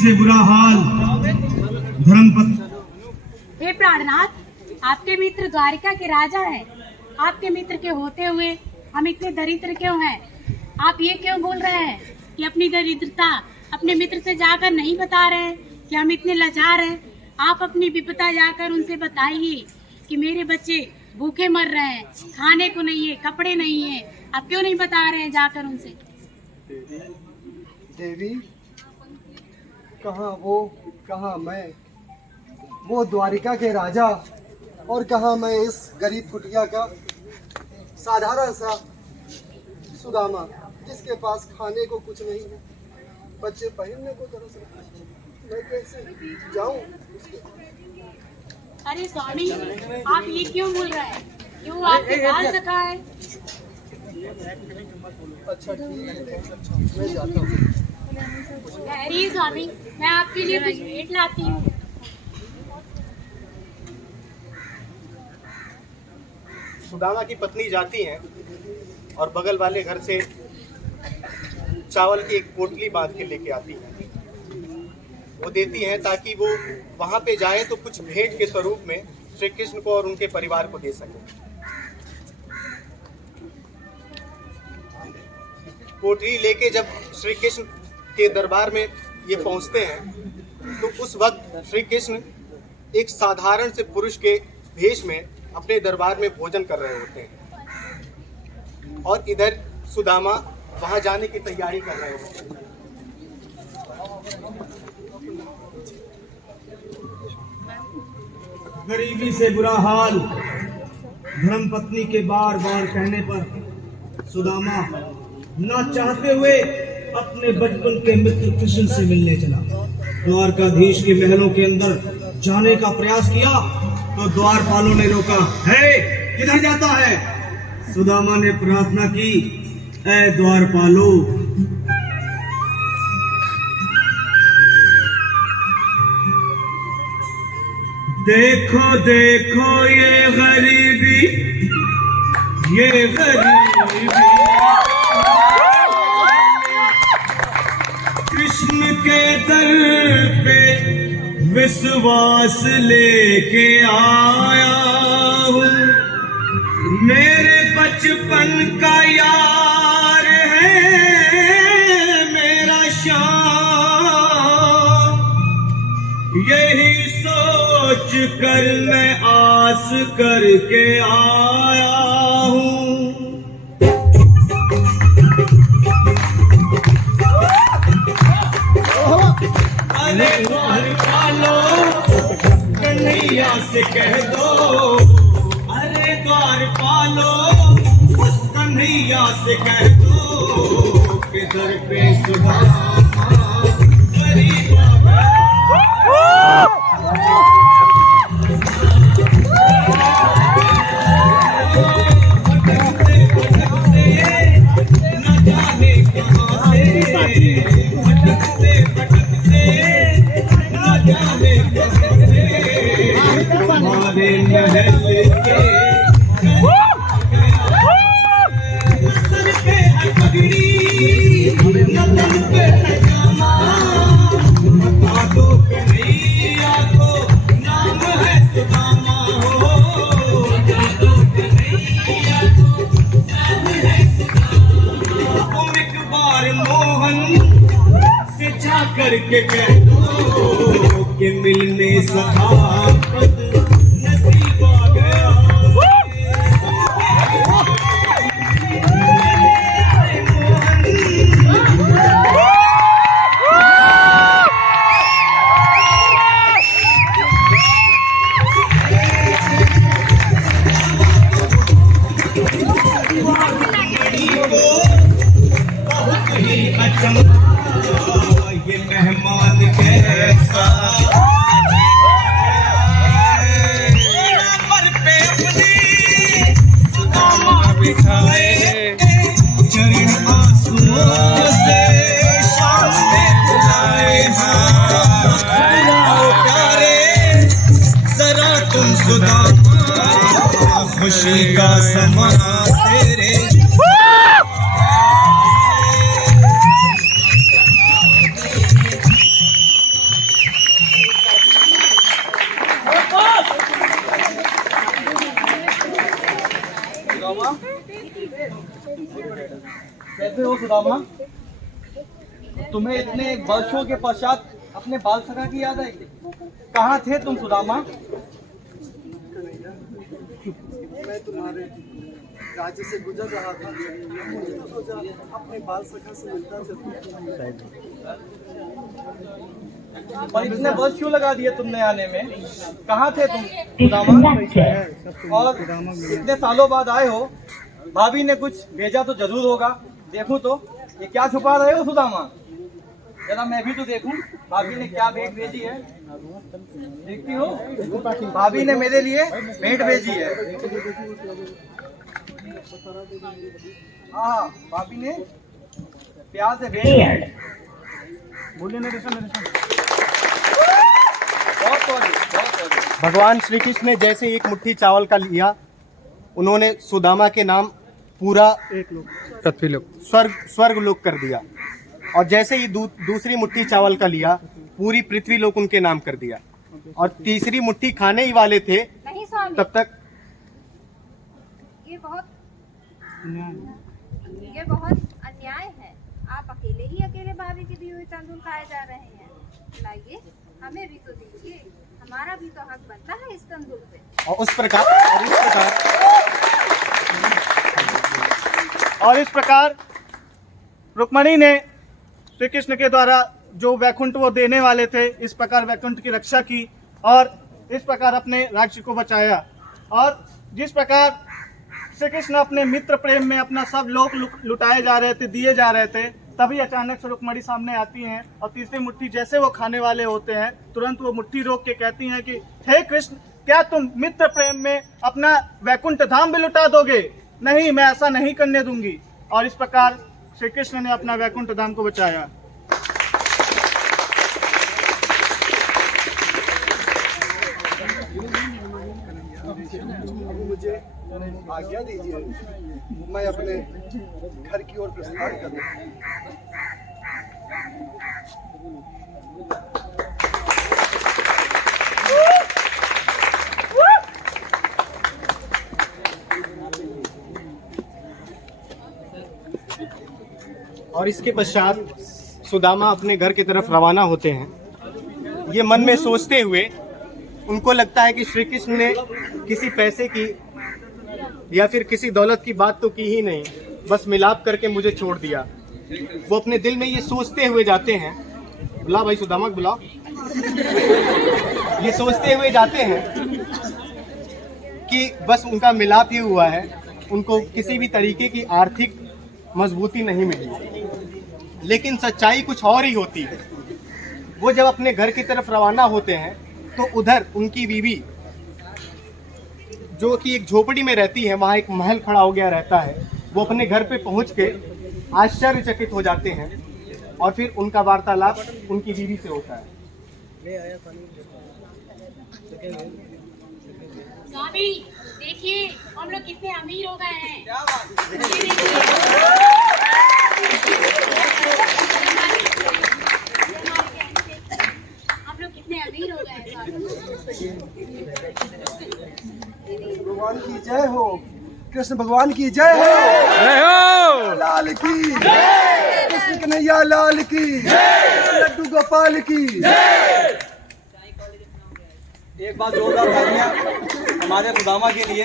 से बुरा हाल धर्मपत्नी। हे प्राणनाथ, आपके मित्र द्वारिका के राजा हैं। आपके मित्र के होते हुए हम इतने दरिद्र क्यों हैं? आप ये क्यों बोल रहे हैं कि अपनी दरिद्रता अपने मित्र से जाकर नहीं बता रहे हैं कि हम इतने लाचार हैं? आप अपनी विपदा जाकर उनसे बताइए कि मेरे बच्चे भूखे मर रहे हैं, खाने को नहीं है, कपड़े नहीं है। आप क्यों नहीं बता रहे हैं जाकर उनसे? देवी, कहाँ वो, कहाँ मैं, वो द्वारिका के राजा, और कहाँ मैं इस गरीब कुटिया का साधारण सा सुदामा, जिसके पास खाने को कुछ नहीं है, बच्चे पहनने को तरस रहे हैं। मैं कैसे जाऊं? अरे स्वामी, आप ये क्यों बोल रहे हैं? क्यों आपके बाल सखा है? अच्छा ठीक है, मैं जाता हूँ। अरे स्वामी, मैं आपके लिए कुछ भेंट लाती हूँ। सुदामा की पत्नी जाती हैं और बगल वाले घर से चावल की एक पोटली बांध के लेके आती हैं। वो देती हैं ताकि वो वहां पे जाए तो कुछ भेंट के स्वरूप में श्री कृष्ण को और उनके परिवार को दे सके। पोटली लेके जब श्री कृष्ण के दरबार में ये पहुंचते हैं तो उस वक्त श्री कृष्ण एक साधारण से पुरुष के भेष में अपने दरबार में भोजन कर रहे होते हैं और इधर सुदामा वहां जाने की तैयारी कर रहे होते हैं। गरीबी से बुरा हाल धर्मपत्नी के बार बार कहने पर सुदामा ना चाहते हुए अपने बचपन के मित्र कृष्ण से मिलने चला। द्वारकाधीश के महलों के अंदर जाने का प्रयास किया तो द्वारपालों ने रोका। है, किधर जाता है? सुदामा ने प्रार्थना की, ऐ द्वारपालो, देखो देखो ये गरीबी, ये गरीबी, कृष्ण के दर पे विश्वास लेके आया हूँ। मेरे बचपन का यार है मेरा श्याम, यही सोच कर मैं आस करके आया हूँ। अरे द्वारपालो, कन्हैया से कह दो, अरे द्वारपालो, उस कन्हैया से कह दो कि दर पे सुदामा गरीब करके कह दो कि मिलने सखावत नसीब आ गया। बहुत ही अचंभा ये मेहमान कैसा पर पे अपनी सुदामा बिठाए, चरण आंसुओं से शाम में बुलाए। हाँ प्यारे, जरा तुम सुदामा, खुशी का समा तेरे सुदामा, कैसे हो सुदामा? तुम्हें इतने वर्षों के पश्चात अपने बाल सखा की याद आई? कहाँ थे तुम सुदामा? मैं तुम्हारे राज्य से गुजर रहा था, तो सोचा अपने बाल सखा से मिलता चलूं। पर इतने वर्ष क्यों लगा दिए तुमने आने में? कहाँ थे तुम सुदामा? और इतने सालों बाद आए हो, भाभी ने कुछ भेजा तो जरूर होगा। देखूं तो, ये क्या छुपा रहे हो सुदामा? जरा मैं भी तो देखूं भाभी ने क्या भेंट भेजी है। देखती हो, भाभी ने मेरे लिए भेंट भेजी है। हाँ, भाभी ने प्यार से भेंट। बोलिए बहुत सॉरी। भगवान श्री कृष्ण ने जैसे एक मुट्ठी चावल का लिया, उन्होंने सुदामा के नाम पूरा स्वर्ग लोक कर दिया, और जैसे ही दूसरी मुट्ठी चावल का लिया, पूरी पृथ्वी लोक उनके नाम कर दिया, और तीसरी मुट्ठी खाने ही वाले थे नहीं स्वामी, तब तक ये बहुत अन्याय है। आप अकेले भाभी की दी हुई तंदूर खाए जा रहे हैं। लाइए, हमें भी तो दीजिए, हमारा भी तो हक बनता है इस तंदूर पे। और इस प्रकार रुक्मणी ने श्री कृष्ण के द्वारा जो वैकुंठ वो देने वाले थे, इस प्रकार वैकुंठ की रक्षा की और इस प्रकार अपने राज्य को बचाया। और जिस प्रकार श्री कृष्ण अपने मित्र प्रेम में अपना सब लोग लुटाए जा रहे थे, दिए जा रहे थे, तभी अचानक से रुक्मणी सामने आती हैं और तीसरी मुट्ठी जैसे वो खाने वाले होते हैं, तुरंत वो मुट्ठी रोक के कहती हैं कि हे कृष्ण, क्या तुम मित्र प्रेम में अपना वैकुंठ धाम भी लुटा दोगे? नहीं, मैं ऐसा नहीं करने दूंगी। और इस प्रकार श्री कृष्ण ने अपना वैकुंठ धाम को बचाया। मुझे आज्ञा दीजिए, मैं अपने घर की ओर प्रस्थान करूं। और इसके पश्चात सुदामा अपने घर की तरफ रवाना होते हैं। ये मन में सोचते हुए उनको लगता है कि श्री कृष्ण ने किसी पैसे की या फिर किसी दौलत की बात तो की ही नहीं, बस मिलाप करके मुझे छोड़ दिया। वो अपने दिल में ये सोचते हुए जाते हैं, बुला भाई सुदामा को बुलाओ। ये सोचते हुए जाते हैं कि बस उनका मिलाप ही हुआ है, उनको किसी भी तरीके की आर्थिक मजबूती नहीं मिली। लेकिन सच्चाई कुछ और ही होती है। वो जब अपने घर की तरफ रवाना होते हैं तो उधर उनकी बीवी, जो कि एक झोपड़ी में रहती है, वहाँ एक महल खड़ा हो गया रहता है। वो अपने घर पे पहुँच के आश्चर्यचकित हो जाते हैं और फिर उनका वार्तालाप उनकी बीवी से होता है। स्वामी देखिए, हम लोग कितने अमीर हो गए हैं। हम लोग कितने अमीर हो गए हैं। भगवान की जय हो, कृष्ण भगवान की जय हो, लाल की कृष्ण कन्हैया लाल की, लड्डू गोपाल की। एक बात जोरदार तालियां हमारे सुदामा के लिए।